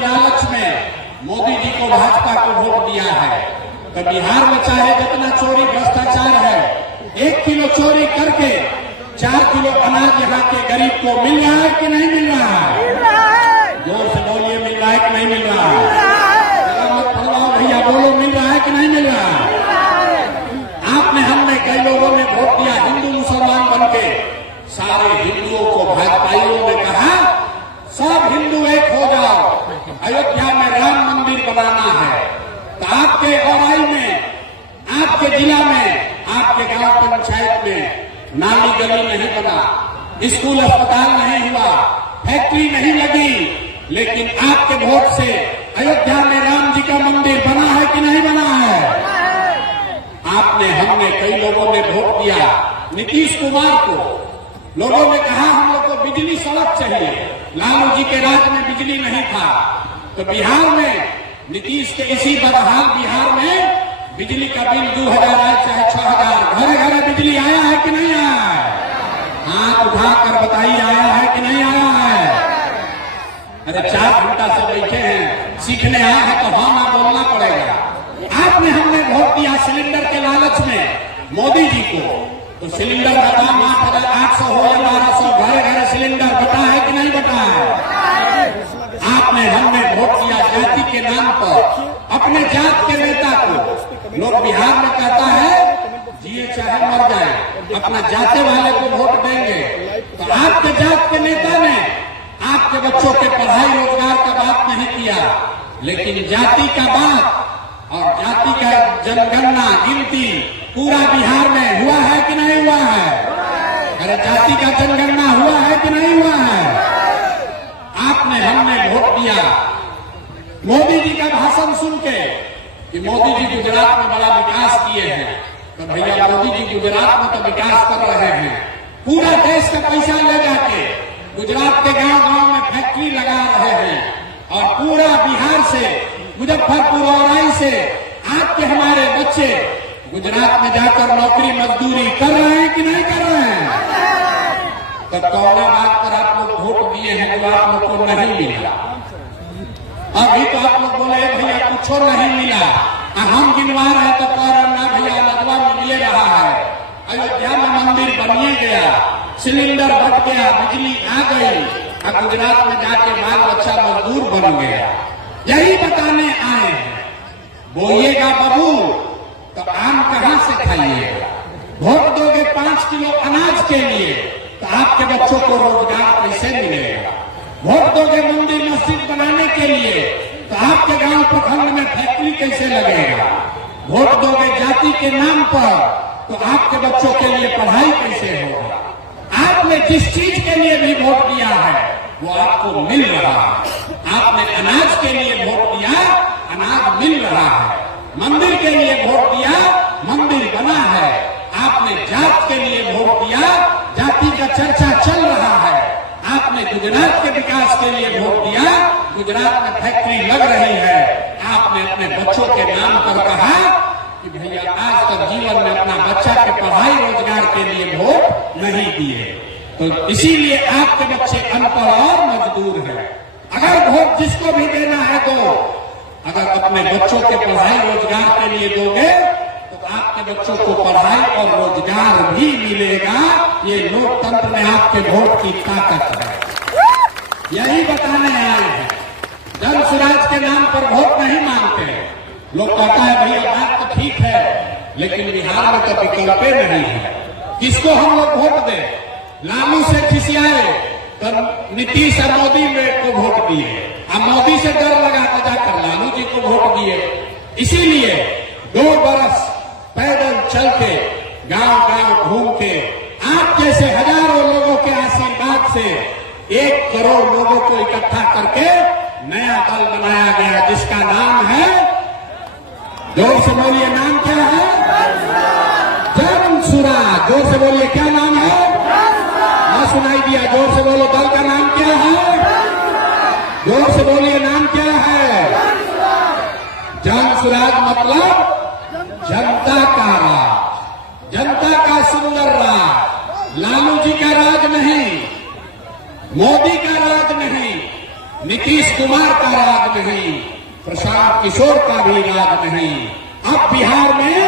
लालच में मोदी जी को भाजपा को वोट दिया है, तो बिहार में चाहे जितना चोरी भ्रष्टाचार है, 1 किलो चोरी करके 4 किलो अनाज यहाँ के गरीब को मिल रहा है कि नहीं मिल रहा है? जोर से बोलिए, मिल रहा है कि नहीं मिल रहा है? मत फैलाओ भैया, बोलो मिल रहा है कि नहीं मिल रहा है? आपने हमने कई लोगों ने वोट दिया हिंदू मुसलमान बनके, सारे हिंदुओं को भाजपाइयों ने कहा सब हिंदू एक हो जाओ, अयोध्या में राम मंदिर बनाना है। तो आपके औराई में, आपके जिला में, आपके गांव पंचायत में नाली गली नहीं बना, स्कूल अस्पताल नहीं हुआ, फैक्ट्री नहीं लगी, लेकिन आपके वोट से अयोध्या में राम जी का मंदिर बना है कि नहीं बना है? आपने हमने कई लोगों ने वोट दिया नीतीश कुमार को। लोगों ने कहा हम लोग को बिजली सड़क चाहिए, लालू जी के राज में बिजली नहीं था, तो बिहार में नीतीश के इसी बदहाल बिहार में बिजली का बिल 2000 आए चाहे 6000, घरे घरे बिजली आया है कि नहीं आया है? हाथ उठाकर बताइए, आया है कि नहीं आया है? अरे 4 घंटा से बैठे हैं, सीखने आए हैं तो हाँ ना बोलना पड़ेगा। आपने हमने वोट दिया सिलेंडर के लालच में मोदी जी को, तो सिलेंडर का दाम 8800 हो या 1200, घरे घरे सिलेंडर बटा है कि नहीं बटा है? आपने हमने वोट दिया जाति के नाम पर अपने जात के नेता को। लोग बिहार में कहता है जिए चाहे मर जाए, अपना जाते वाले को वोट देंगे, तो आपके जात के नेता ने आपके बच्चों के पढ़ाई रोजगार का बात नहीं किया, लेकिन जाति का बात और जाति का जनगणना गिनती पूरा बिहार में हुआ है कि नहीं हुआ है? अरे जाति का जनगणना हुआ है कि नहीं हुआ है? आपने हमने वोट दिया मोदी जी का भाषण सुन के कि मोदी जी गुजरात में बड़ा विकास किए हैं, तो भैया मोदी जी गुजरात में तो विकास कर रहे हैं, पूरा देश का पैसा ले जाके गुजरात के गांव गांव में फैक्ट्री लगा रहे हैं, और पूरा बिहार से मुजफ्फरपुर औराई से आपके हमारे बच्चे गुजरात में जाकर नौकरी मजदूरी कर रहे हैं कि नहीं कर रहे हैं? तो कौन बात पर आप लोग वोट दिए हैं जो आप लोग को नहीं मिला? अभी तो आप लोग बोले भैया कुछ नहीं मिला, हम गिनवा रहे तो कह रहे ना भैया लगवा मिले रहा है, अयोध्या में मंदिर बनिए गया, सिलेंडर बढ़ गया, बिजली आ गई, और गुजरात में जाके बाल बच्चा मजदूर बन गया। यही बताने आए हैं। बोइएगा बबू तो आम कहां से खाइएगा? वोट दोगे 5 किलो अनाज के लिए तो आपके बच्चों को रोजगार कैसे मिलेगा? वोट दोगे मंदिर मस्जिद बनाने के लिए तो आपके गांव प्रखंड में फैक्ट्री कैसे लगेगा? वोट दोगे जाति के नाम पर तो आपके बच्चों के लिए पढ़ाई कैसे होगा? आपने जिस चीज के लिए भी वोट दिया है वो आपको मिल रहा है। आपने अनाज के लिए वोट दिया, अनाज मिल रहा है। मंदिर के लिए वोट दिया, मंदिर बना है। आपने जात के लिए वोट दिया, जाति का चर्चा चल रहा है। आपने गुजरात के विकास के लिए वोट दिया, गुजरात में फैक्ट्री लग रही है। आपने अपने बच्चों के नाम पर कहा कि भैया आज तक जीवन में अपना बच्चा के पढ़ाई रोजगार के लिए वोट नहीं दिए, तो इसीलिए आपके बच्चे अनपढ़ और मजदूर हैं। अगर वोट जिसको भी देना है तो अगर अपने बच्चों के पढ़ाई रोजगार के लिए दोगे तो आपके बच्चों को पढ़ाई और रोजगार भी मिलेगा। ये लोकतंत्र में आपके वोट की ताकत है। यही बताने आए हैं। जन स्वराज के नाम पर वोट नहीं मांगते। लोग कहता है भैया बात तो ठीक है, लेकिन बिहार में तो विकल्प नहीं है। किसको हम लोग वोट दें? लालू से खिसियाए तो नीतीश और मोदी को वोट दिए, अब मोदी से डर लगा तो जाकर लालू जी को वोट दिए। इसीलिए 2 बरस पैदल चल के गांव गांव घूम के आप जैसे हजारों लोगों के आशीर्वाद से 1 करोड़ लोगों को इकट्ठा करके नया दल बनाया गया, जिसका नाम है, जोर से बोलिए, नाम क्या है? जन स्वराज। जोर से बोलिए, क्या नाम है? सुनाई दिया, जोर से बोलो, दल का नाम क्या है? जोर से बोलिए, नाम क्या है? जन स्वराज मतलब जनता का राज, जनता का सुंदर राज। लालू जी का राज नहीं, मोदी का राज नहीं, नीतीश कुमार का राज नहीं, प्रशांत किशोर का भी राज नहीं। अब बिहार में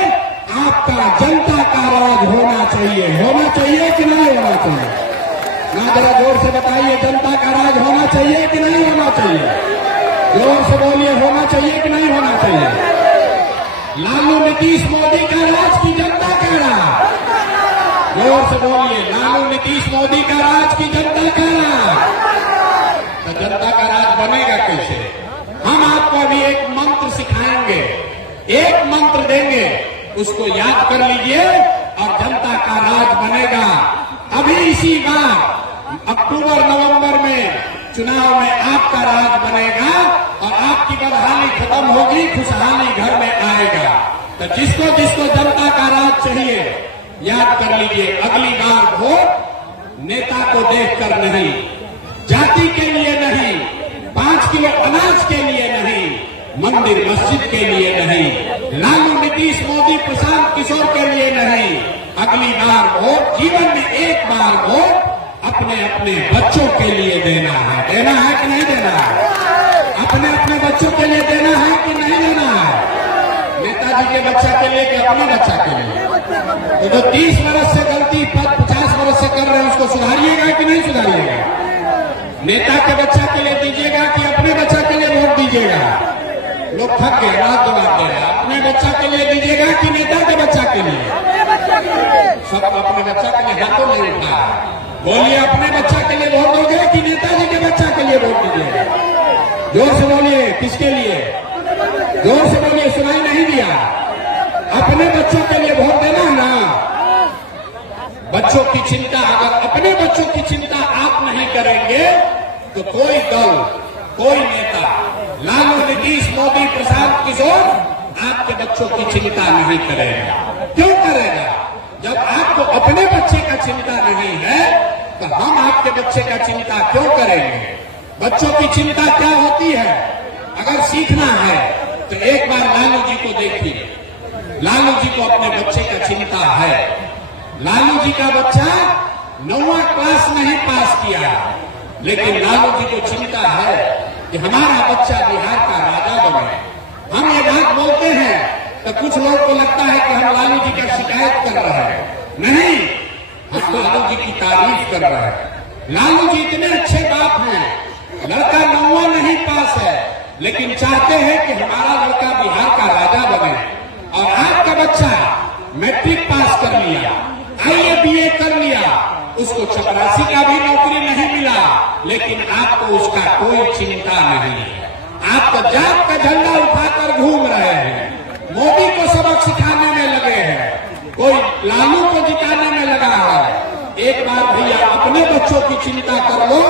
आपका जनता का राज होना चाहिए कि नहीं होना चाहिए? ना जरा जोर से बताइए, जनता का राज होना चाहिए कि नहीं होना चाहिए? जोर से बोलिए, होना चाहिए कि नहीं होना चाहिए? लालू नीतीश मोदी का राज की जनता का राज? जोर से बोलिए, लालू नीतीश मोदी का राज की जनता का राज? तो जनता का राज बनेगा कैसे? हम आपको अभी एक मंत्र सिखाएंगे, एक मंत्र देंगे, उसको याद कर लीजिए और जनता का राज बनेगा। अभी इसी बार अक्टूबर नवंबर में चुनाव में आपका राज बनेगा और आपकी बदहाली खत्म होगी, खुशहाली घर में आएगा। तो जिसको जिसको जनता का राज चाहिए, याद कर लीजिए, अगली बार वोट नेता को देखकर नहीं, जाति के लिए नहीं, 5 किलो अनाज के लिए नहीं, मंदिर मस्जिद के लिए नहीं, लालू नीतीश मोदी प्रशांत किशोर के लिए नहीं, अगली बार वोट, जीवन में एक बार वोट अपने अपने बच्चों के लिए देना है। देना है कि नहीं देना है? अपने अपने बच्चों के लिए देना है कि नहीं देना है? नेताजी के बच्चा के लिए कि अपने बच्चा के लिए? तो जो 30 वर्ष से गलती 50 वर्ष से कर रहे हैं, उसको सुधारिएगा कि नहीं सुधारिएगा? नेता के बच्चा के लिए दीजिएगा कि अपने बच्चा के लिए वोट दीजिएगा? लोग थक गए, रात जवाब दे रहे। अपने बच्चा के लिए दीजिएगा कि नेता के बच्चा के लिए? सब अपने बच्चा के लिए हाथों नहीं उठा। बोलिए, अपने बच्चा के लिए वोट दोगे कि नेताजी के बच्चा के लिए वोट दीजिएगा? जोर से बोलिए, किसके लिए? जोर से बोलिए, सुनाई नहीं दिया। अपने बच्चों के लिए वोट देना है ना? बच्चों की चिंता, अगर अपने बच्चों की चिंता आप नहीं करेंगे तो कोई दल, कोई नेता, लालू नीतीश मोदी प्रशांत किशोर आपके बच्चों की चिंता नहीं करेगा। क्यों करेगा? जब आपको अपने बच्चे का चिंता नहीं है तो हम आपके बच्चे का चिंता क्यों करेंगे? बच्चों की चिंता क्या होती है? अगर सीखना है तो एक बार लालू जी को देखिए। लालू जी को अपने बच्चे का चिंता है। लालू जी का बच्चा 9वां क्लास नहीं पास किया, लेकिन लालू जी को चिंता है कि हमारा बच्चा बिहार का राजा बने। हम ये बात बोलते हैं तो कुछ लोग को लगता है कि हम लालू जी का शिकायत कर रहे हैं। नहीं, हम लालू जी की तारीफ कर रहे हैं। लालू जी इतने अच्छे बाप हैं, लड़का 9वां नहीं पास है, लेकिन चाहते हैं कि हमारा लड़का बिहार का राजा बने। और आपका बच्चा मैट्रिक पास कर लिया, IAA BA कर लिया, उसको चपरासी का भी नौकरी नहीं मिला, लेकिन आपको उसका कोई चिंता नहीं। आप तो जात का झंडा उठाकर घूम रहे हैं, मोदी को सबक सिखाने में लगे हैं, कोई लालू को जिताने में लगा है। एक बार भैया अपने बच्चों की चिंता कर लो,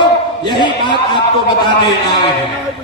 यही बात आपको बताने आए हैं।